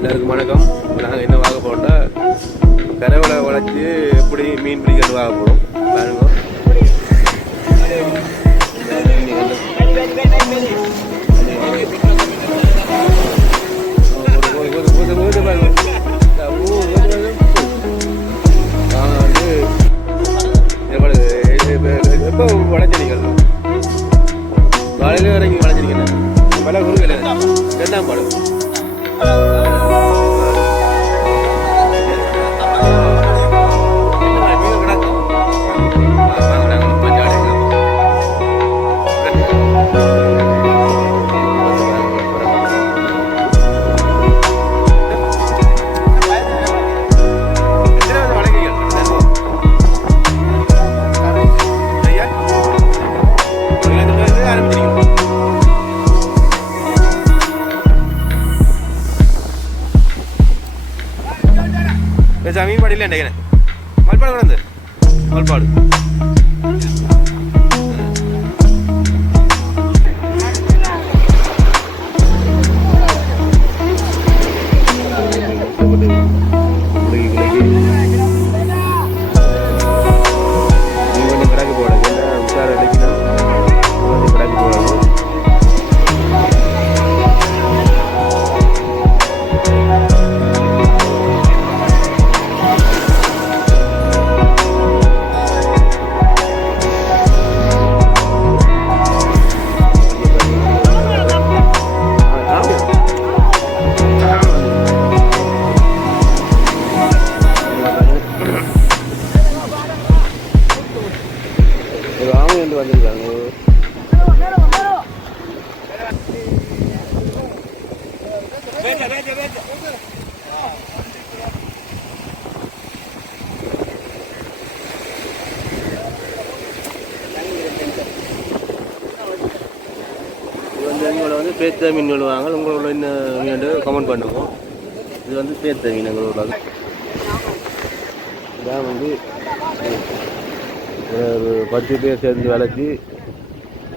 எல்லாருக்கும் வணக்கம் நாங்கள் என்ன வாங்க போட்டால் கரவலை உழைச்சி எப்படி மீன் பிடிக்கிறது வாங்க போகிறோம் பாருங்க நாங்கள் வந்து எப்போ வளைச்சீங்கள் காலையில் இறங்கி வளைச்சிருக்கேன் பல குருவில் ரெண்டாம் பாடம் Oh. oh, oh. வந்து பேத்த மீன் விழுவாங்க உங்களோட இன்னும் மீன் கமெண்ட் பண்ணுவோம் இது வந்து பேத்த மீன் எங்களோட. இதான் வந்து ஒரு பத்து பேர் சேர்ந்து விளைச்சி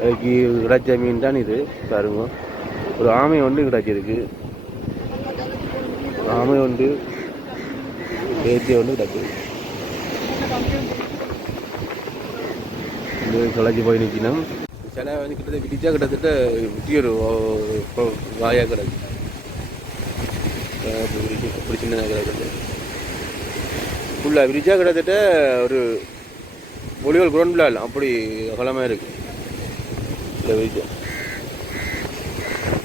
அதுக்கு கிடைச்ச மீன் தான் இது. பாருங்க. ஒரு ஆமை ஒன்று கிடைச்சிருக்கு. ஆமை ஒன்று பேத்தி ஒன்று கிடைச்சிருக்கு. இது போய் நிற்கணும் சில வந்து கிட்டத்தட்ட விடிச்சா கிட்டத்தட்ட விட்டி ஒரு வாயாக கிடக்கு அப்படி சின்னதாக கிடக்குது ஃபுல்லாக விரிச்சா கிட்டத்தட்ட ஒரு ஒளிவல் குரௌண்ட் இல்லை அப்படி அகலமாக இருக்குது இந்த விரிச்சா.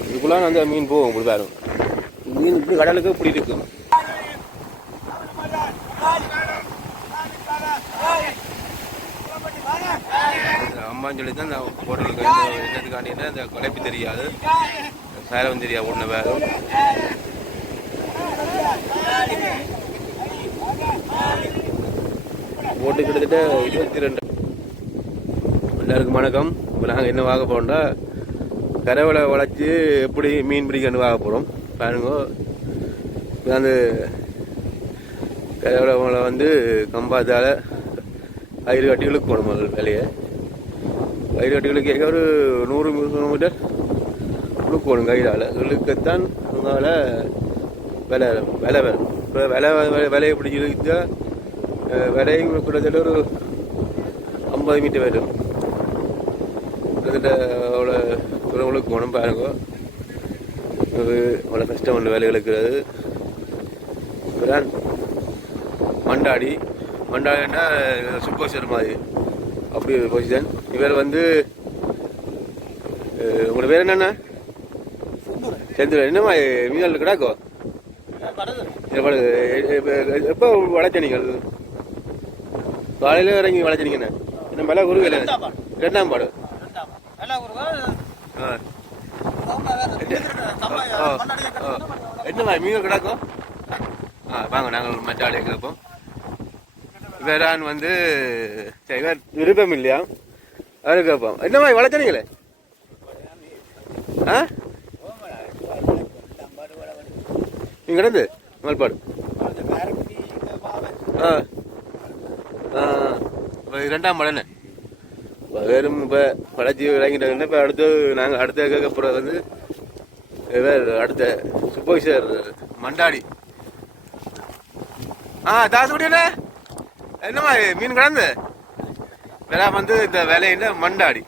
இதுக்குள்ளான அந்த மீன் போகும் இப்படி பாருங்க. மீன் இப்படி கடலுக்கு இப்படி இருக்கும் அம்மான்னு சொல்லி தான் நான் போட்டலுக்கு என்னதுக்காண்டினா அந்த குழப்பி தெரியாது. சேலம் தெரியாது ஒன்று வேறு. ஓட்டு கிட்டத்தட்ட இருபத்தி ரெண்டு. எல்லாருக்கும் வணக்கம். இப்போ நாங்கள் என்ன வாங்க போகிறோம்னா கரவலை வளைச்சி எப்படி மீன் பிடிக்கன்னு வாங்க போகிறோம் பாருங்க. இப்போ அந்த கரவலை வந்து கம்பாத்தால் கயிறு கட்டி இழுக்கணும் முதல் வேலையை. கயிறு கட்டி இழுக்க ஒரு நூறு கிலோமீட்டர் இழுக்கணும் கயிறால் இழுக்கத்தான் உங்களால் விலை விலை வரும் இப்போ விலை விலையை பிடிச்சி இழுத்தா விலையும் கிட்டத்தட்ட ஒரு ஐம்பது மீட்டர் வரும். கிட்டத்தட்ட அவ்வளோ தூரம் இழுக்கணும் பாருங்க. அது அவ்வளோ கஷ்டம் ஒன்று வேலை இழுக்கிறது. மண்டாடி. மண்டாடினா சூப்பர் மாதிரி. அப்படி ஒரு பொசிஷன் இவர் வந்து உங்களோட பேர் என்னண்ணா? செந்தில் என்னம்மா மீனல் கிடாக்கோ எப்போ வளர்த்தனீங்கள் காலையில் இறங்கி வளர்த்தனீங்கண்ணே என்ன? மலை குருவில் ரெண்டாம் பாடு. ஆ. என்னம்மா மீன் கிடாக்கும் ஆ வாங்க நாங்கள் மச்சாலே கேட்போம். இவரான் வந்து இவர் விருப்பம் இல்லையா? அவரு கேட்போம் என்னம்மா வளர்த்தனீங்களே ஆ? நீங்க கிடந்து மல்பாடு. ஆ. ஆ. இப்போ ரெண்டாம் படம் இப்போ வெறும் இப்போ படைச்சி விளங்கிட்டாங்கன்னா இப்போ அடுத்து நாங்கள் அடுத்த கேட்க போகிறது வந்து வேறு அடுத்த சூப்பர்வைசர் மண்டாடி. ஆ தாசுபடியா என்னம்மா மீன் கிடந்து விலை வந்து இந்த விலையில மண்டாடி.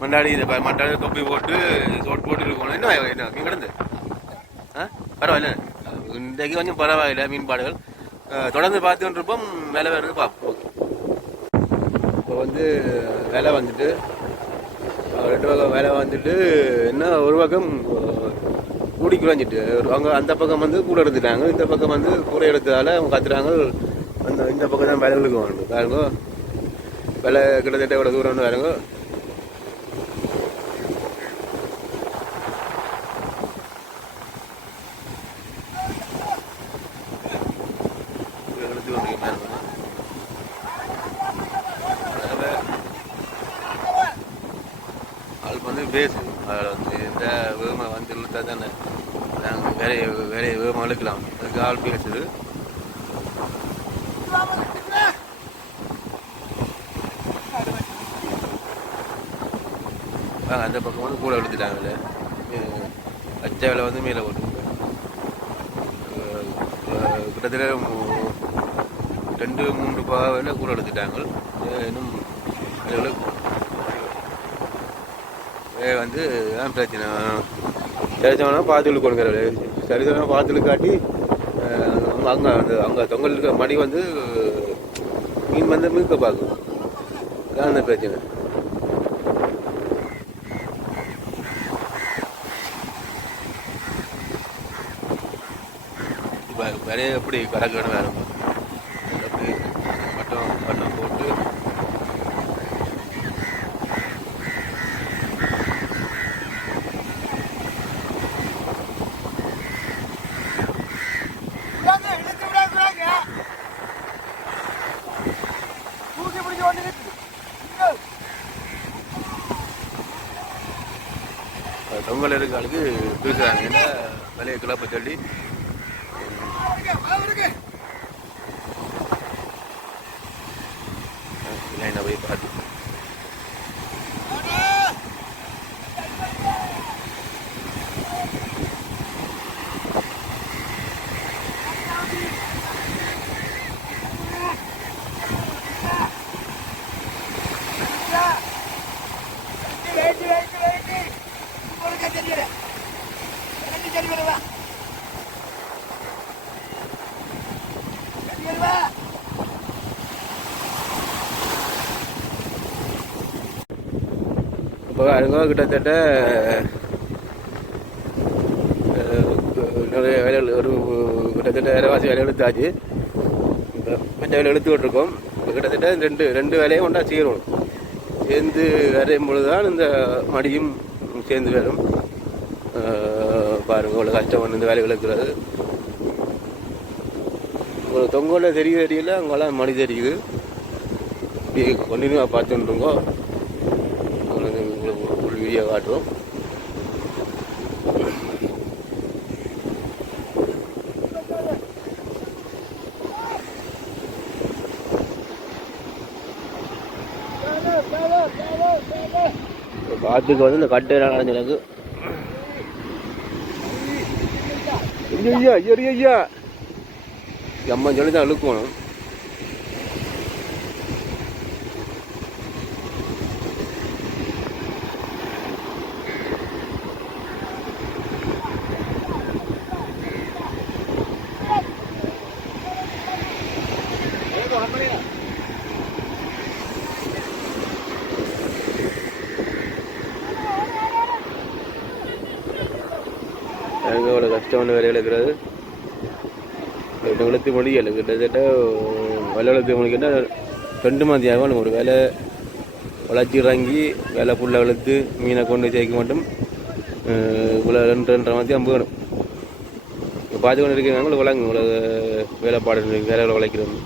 மண்டாடி இந்த மண்டாடி தொப்பி போட்டு சோட் போட்டு இருக்கணும் என்ன என்ன மீன் கிடந்து? ஆ? பரவாயில்ல. இன்றைக்கு கொஞ்சம் பரவாயில்ல மீன்பாடுகள் தொடர்ந்து பார்த்துட்டு இருப்போம். விலை வேறு பார்ப்போம். ஓகே. இப்போ வந்து விலை வந்துட்டு ரெண்டு பக்கம் வேலை வந்துட்டு என்ன ஒரு பக்கம் கூடி குறைஞ்சிட்டு அவங்க அந்த பக்கம் வந்து கூட எடுத்துட்டாங்க. இந்த பக்கம் வந்து கூட எடுத்ததால அவங்க கத்துறாங்க. அந்த இந்த பக்கம் தான் விலைகளுக்கு வேணும் பாருங்க. விலை கிட்டத்தட்ட எவ்வளோ தூரம்னு பாருங்க எழுதி கொண்டு பாருங்க அதனால வந்து பேசு. அதில் வந்து இந்த வேகமாக வந்து இழுத்தா தானே. நாங்கள் வேலையை வேலையை வேகமாக இழுக்கலாம். அதுக்கு ஆள் பேசுது. இந்த அந்த பக்கம் வந்து கூட இழுத்துட்டாங்கல்ல அச்சா வேலை வந்து மேலே ஓட்டு கிட்டத்தட்ட ரெண்டு மூன்று பாவையில் கூட எடுத்துட்டாங்க. இன்னும் அதுகளை வந்து தான் பிரச்சனை. சரிசமான பார்த்துட்டு கொடுக்குறாரு. சரிசமான பார்த்துட்டு காட்டி அங்கே அங்கே அந்த அங்கே தொங்கல் இருக்க மணி வந்து மீன் வந்து மீட்க பார்க்கும். அதான் அந்த பிரச்சனை இப்போ வேலையை எப்படி கடக்கணும் வேறு எப்படி பட்டம் பட்டம் போட்டு. தொங்கல் இருக்க. ஆளுக்கு பேசுகிறாங்க ஏன்னா விலையை கிளப்ப சொல்லி அவருக்கு, அவருக்கு. லைனை போய் பார்த்து அடா. Wait, wait, wait. உங்களுக்கு தெரியல. எனக்கு தெரியல, வா. தெரியல, வா. இப்போ அங்கே கிட்டத்தட்ட நிறைய வேலைகள் ஒரு கிட்டத்தட்ட வேலைவாசி வேலை எடுத்தாச்சு. இப்போ மற்ற வேலை எடுத்துக்கிட்டு இருக்கோம் கிட்டத்தட்ட ரெண்டு ரெண்டு வேலையும் ஒன்றா செய்யணும் சேர்ந்து வரையும் பொழுது தான் இந்த மடியும் சேர்ந்து வரும். பாருங்கள் இவ்வளோ கஷ்டம் ஒன்று இந்த வேலைகள் இருக்கிறது ஒரு தொங்கோல தெரிய தெரியல அங்கெல்லாம் மணி தெரியுது. இப்படி கண்டினியூவாக பார்த்துட்டு இருக்கோம் உங்களுக்கு உங்களுக்கு ஒரு வீடியோ காட்டுறோம் காத்துக்கு வந்து இந்த கட்டு நடந்து எனக்கு ஐயா ஐயா ஐயா அம்மா சொல்லி தான் இழுக்கணும் எனக்கு மண் கஷ்டமான வேலையில் இருக்கிறது மொழி முடியலை கிட்டத்தட்ட வெள்ளத்து மொழிக்கிட்ட ரெண்டு மாதம் ஆகும். ஒரு வேலை வளர்ச்சி இறங்கி வேலை புல்லை வளர்த்து மீனை கொண்டு சேர்க்க மட்டும் இவ்வளோ ரெண்டு ரெண்டரை மணி அம்பு வேணும் இப்போ பார்த்து கொண்டு இருக்கிறாங்க விளங்கு இவ்வளோ வேலைப்பாடு வேலை வளைக்கிறது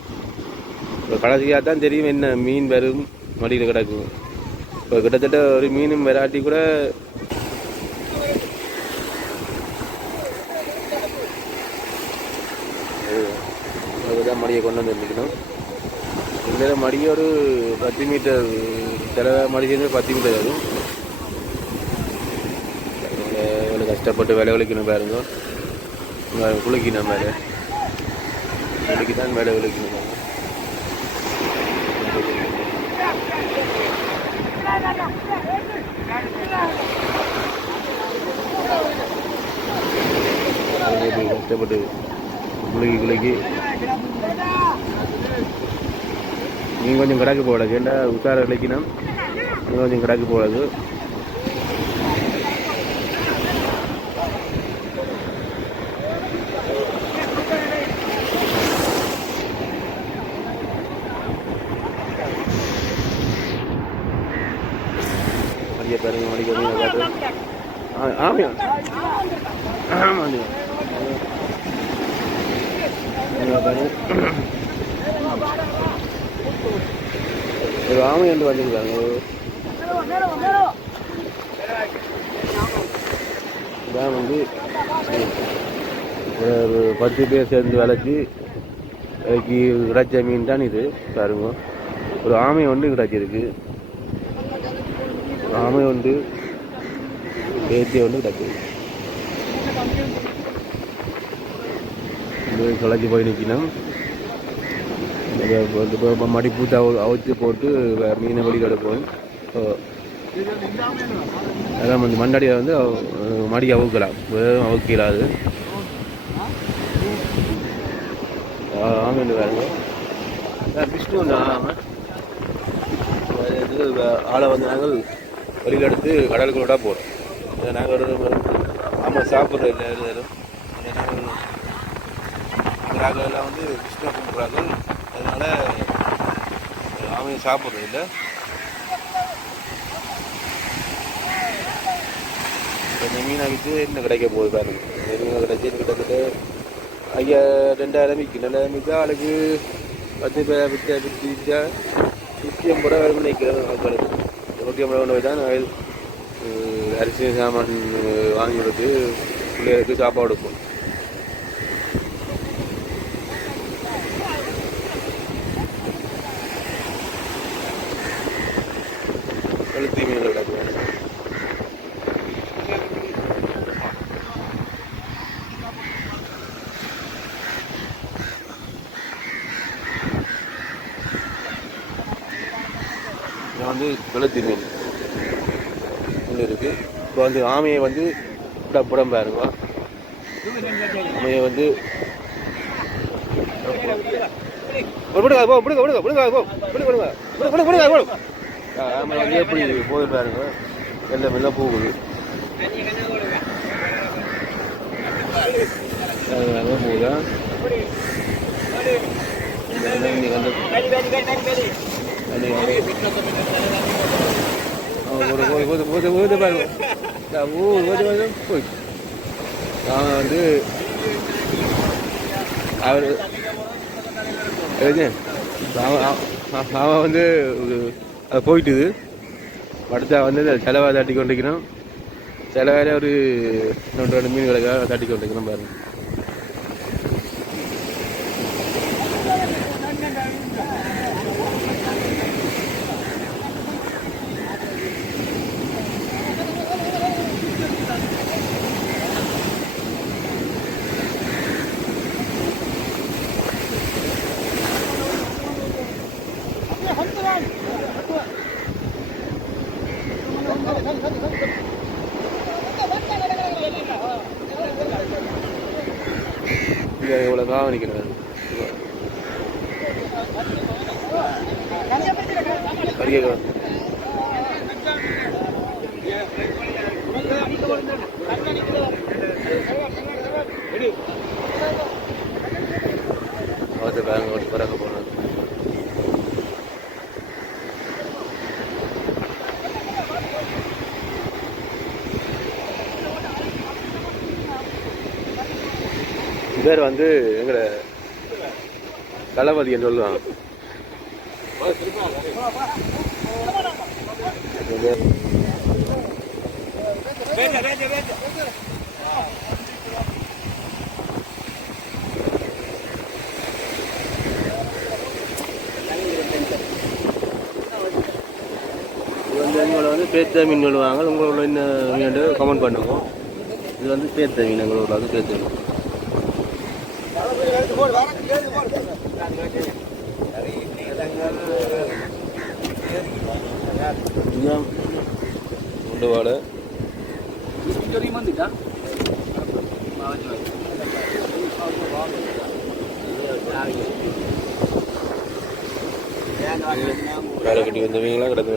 இப்போ கடைசியாக தான் தெரியும் என்ன மீன் வரும் மடியில் கிடக்கும். இப்போ கிட்டத்தட்ட ஒரு மீனும் வெராட்டி கூட அதுதான் மடியை கொண்டு வந்து நிற்கணும் இந்த ஒரு பத்து மீட்டர் சில மடி பத்து மீட்டர் வரும் இவ்வளோ கஷ்டப்பட்டு வேலை விளக்கணும் பாருங்க. இங்க குளிக்கணும் மேலே. குளிக்கு தான் வேலை விളിக்கணும் கஷ்டப்பட்டு குலுக்கி குலுக்கி இங்கே கொஞ்சம் கிடக்கு போகிறது ஏண்டா உஷார விளைக்கணும் இங்கே கொஞ்சம் கிடக்கு போகிறது பாருங்க மணிக்கு ஆமாம் ஆமாம் பாருங்க ஒரு என்று வந்துருக்காங்க இதான் வந்து ஒரு பத்து பேர் சேர்ந்து விளைச்சி அதுக்கு கிடைச்ச மீன் தான் இது. பாருங்க. ஒரு ஆமை ஒன்று கிடைச்சிருக்கு ஆமை ஒன்று பேத்தி ஒன்று கிடைச்சிருக்கு இது கிளச்சி போய் நிற்கணும் இப்போ மடி அவு அவித்து போட்டு மீனை வழி எடுப்போம் அதான் வந்து மண்டாடியை வந்து அவ- மடி அவுக்கலாம் வெறும் அவுக்கலாது ஆமாண்டு வேறுங்க விஷ்ணு ஒன்று இது ஆளை வந்து நாங்கள் வெளியில் எடுத்து கடலுக்குள்ளோட போகிறோம் நாங்கள் ஒரு ஆமாம் சாப்பிட்றது இல்லை நாங்கள் எல்லாம் வந்து விஷ்ணு கும்பிட்றாங்க அதனால் அவன் சாப்பிட்றது இல்லை. இந்த மீனை விற்று என்ன கிடைக்க போகுது பாருங்க. இந்த மீனை கிடைச்சி கிட்டத்தட்ட ஐயா ரெண்டாயிரம் விற்கும் ரெண்டாயிரம் விற்றா ஆளுக்கு பத்து பேர் விற்ற விற்று விற்றா நூற்றி ஐம்பது ரூபா வரும் நினைக்கிறேன் மக்களுக்கு நூற்றி ஐம்பது ரூபா தான் அரிசி சாமான் வாங்கி கொடுத்து பிள்ளைகளுக்கு சாப்பாடு கொடுப்போம் கழுத்தி மீன் கிடக்கு இது வந்து கழுத்தி மீன் ஒன்று இருக்கு இப்போ வந்து ஆமையை வந்து புட புடம் பாருங்க ஆமையை வந்து விடுங்க போ விடுங்க விடுங்க விடுங்க போ விடுங்க விடுங்க விடுங்க விடுங்க விடுங்க ஆமை வந்து எப்படி போகுது பாருங்க மெல்ல மெல்ல போகுது அது அங்கே போகுதா இந்த வந்து வந்து அவர் அவன் வந்து அது போயிட்டுது. அடுத்தா வந்து செலவை தட்டி கொண்டிருக்கிறோம் செலவாயில ஒரு ரெண்டு ரெண்டு மீன்களுக்காக தட்டி கொண்டிருக்கிறோம் பாருங்கள் இங்கே இவ்வளோ காவ நிற்கிறேன் கரிய அவத்தை பேங்க ஒரு பிறக்க போனது பேர் வந்து எங்களை தளபதி என்று சொல்லுவாங்க. இது இது வந்து எங்களை வந்து பேத்த மீன் சொல்லுவாங்க உங்களோட என்ன மீன் கமெண்ட் பண்ணுவோம் இது வந்து பேத்த மீன் எங்களோட வந்து அது பேத்த மீன். உண்டு வாழை வேலை கட்டி வந்தவங்களா கிடக்கு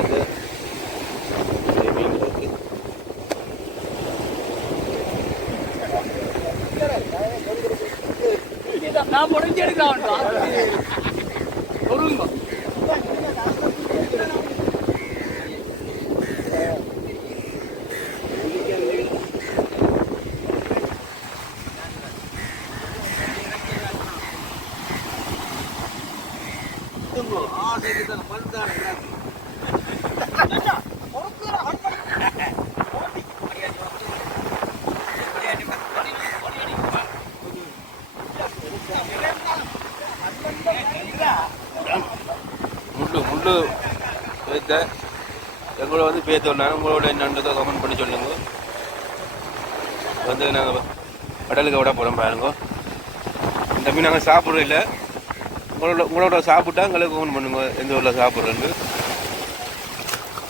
எடுக்கலாம் முள்ளு முள்ளு பேத்த எங்களை வந்து பேத்து வந்தாங்க உங்களோட என்னன்றதை கமெண்ட் பண்ணி சொல்லுங்க வந்து நாங்கள் கடலுக்கு விட போகிறோம் பாருங்க. இந்த மீன் நாங்கள் சாப்பிட்றோம் இல்லை. உங்களோட உங்களோட சாப்பிட்டா எங்களுக்கு கமெண்ட் பண்ணுங்க. எந்த ஊரில் சாப்பிட்றேன்னு.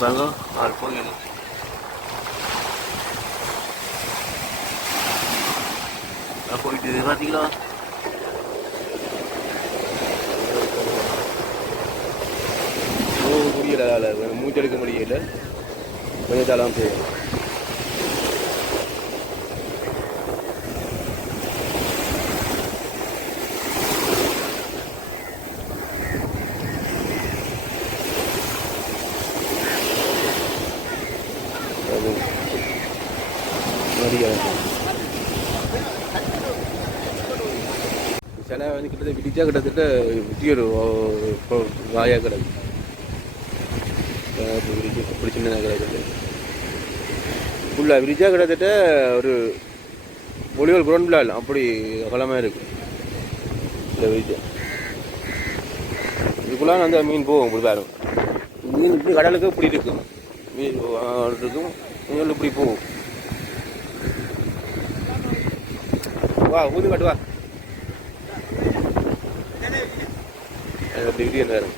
பாருங்க ஆறு போகிறது போயிட்டு பார்த்தீங்களா முடியல அதால் மூச்செடுக்க முடியல. கொஞ்சம் தலாம் போகும் சென்னை வந்து கிட்டத்தட்ட விடிச்சா கிட்டத்தட்ட விட்டி ஒரு வாயா கிடக்கு. விரிச்சு அப்படி சின்னதாக கிடக்குது. ஃபுல்லாக விரிச்சா கிட்டத்தட்ட ஒரு ஒளிவல் குரோன் இல்லை அப்படி அகலமாக இருக்கு. இந்த விரிச்சா இதுக்குள்ளான அந்த மீன் போகும் இப்படி பாருங்க. மீன் இப்படி கடலுக்கு இப்படி இருக்கும். மீன் இருக்கும் மீன் இப்படி போகும். வா ஊது காட்டு வா. அது அப்படி விரிய நேரம்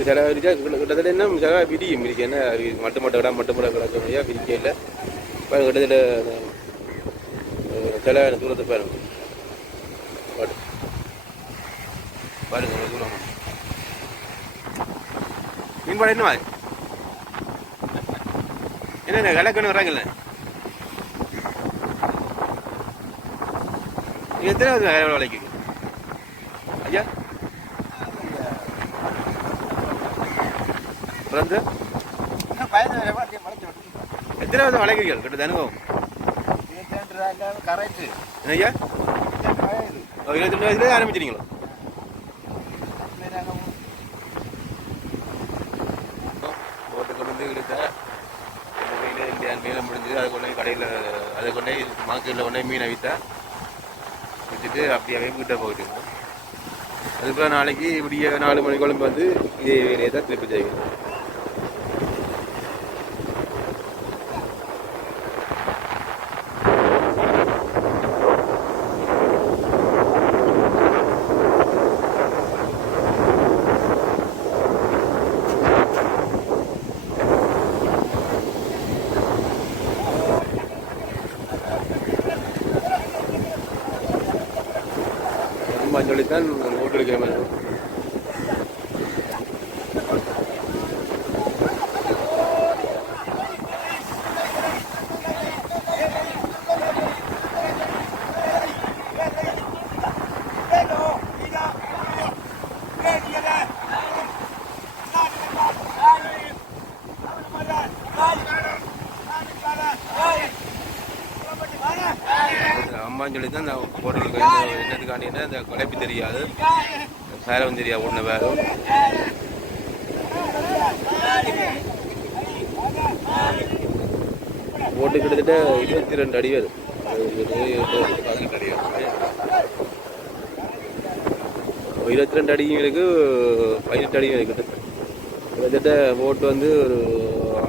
சில விரிச்சா கிட்டத்தட்ட என்ன சில விரியும் விரிக்க என்ன மட்டு மட்டை கடை மட்டு மட்ட கிடக்கும் ஐயா விரிக்க இல்லை பாருங்க கிட்டத்தட்ட சில தூரத்தை பாருங்க பாரு. பாருங்க எவ்வளவு தூரம் மீன் பாடம் என்னவா என்ன கலக்கணும் வராங்கல்ல எத்தனை வருஷம் வேலைக்கு ஐயா பிறந்து? எத்தனை வருஷம் வளைக்கிறீர்கள் கிட்ட அனுபவம்? கரெக்ட் என்ன ஐயா ஓ, இருபத்தி ரெண்டு வயசுல ஆரம்பிச்சிருங்களோ போட்டு கொண்டு வந்து இழுத்த இந்த மீன் முடிஞ்சது. அதை கொண்டு போய் கடையில் அதை கொண்டு போய் மார்க்கெட்டில் கொண்டு போய் மீனை விற்றா விற்றுட்டு அப்படியே வீட்டை போயிட்டு இருந்தோம். அதுக்கப்புறம் நாளைக்கு இப்படியே நாலு மணி குழம்பு வந்து இதே வேலையை தான் திருப்பி செய்யணும் அம்மான்னு சொல்லித்தான் ஓட்டு எடுக்கிற மாதிரி இருக்கும். அம்மான்னு சொல்லி தான் இந்த ஹோட்டலுக்கு வந்து என்னதுக்காண்டினா இந்த குழப்பி தெரியாது சேரம் தெரியாது ஒன்று வேறும் ஓட்டு கிட்டத்தட்ட இருபத்தி ரெண்டு அடி வரும். பதினெட்டு அடி இருபத்தி ரெண்டு அடிங்களுக்கு பதினெட்டு அடியும் இருக்குது கிட்டத்தட்ட. ஓட்டு வந்து ஒரு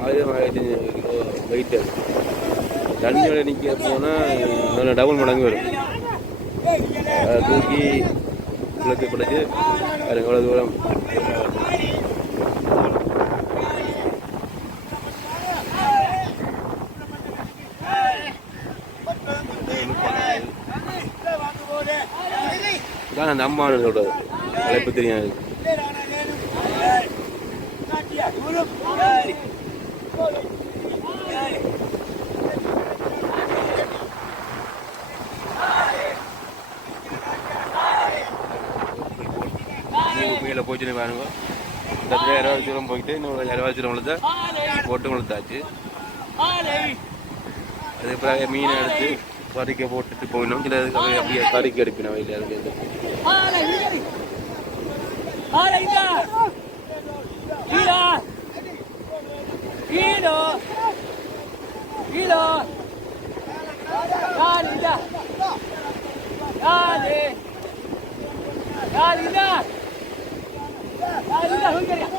ஆயிரம் ஆயிரத்தி ஐநூறு கிலோ வெயிட் தண்ணியோட நிற்க போனால் டபுள் மடங்கு வரும். தூக்கி குளத்து பிடிச்சி அது எவ்வளோ தூரம்? இதான் அந்த அம்மாவோட அழைப்பு தெரியும் எனக்கு. நீங்க மேலே போயிட்டு பாருங்க. இந்த இடத்துல இருபது தூரம் போயிட்டு இன்னொரு இருபது தூரம் போட்டு கொடுத்தாச்சு. அது பிறகு மீனை எடுத்து கறிக்க போட்டுட்டு போயிடும் இல்லை அதுக்கு அப்படியே அப்படியே கறிக்கு எடுப்பினோம் இல்லை அதுக்கு எந்த எப்போ ¡Ayuda, Hungría!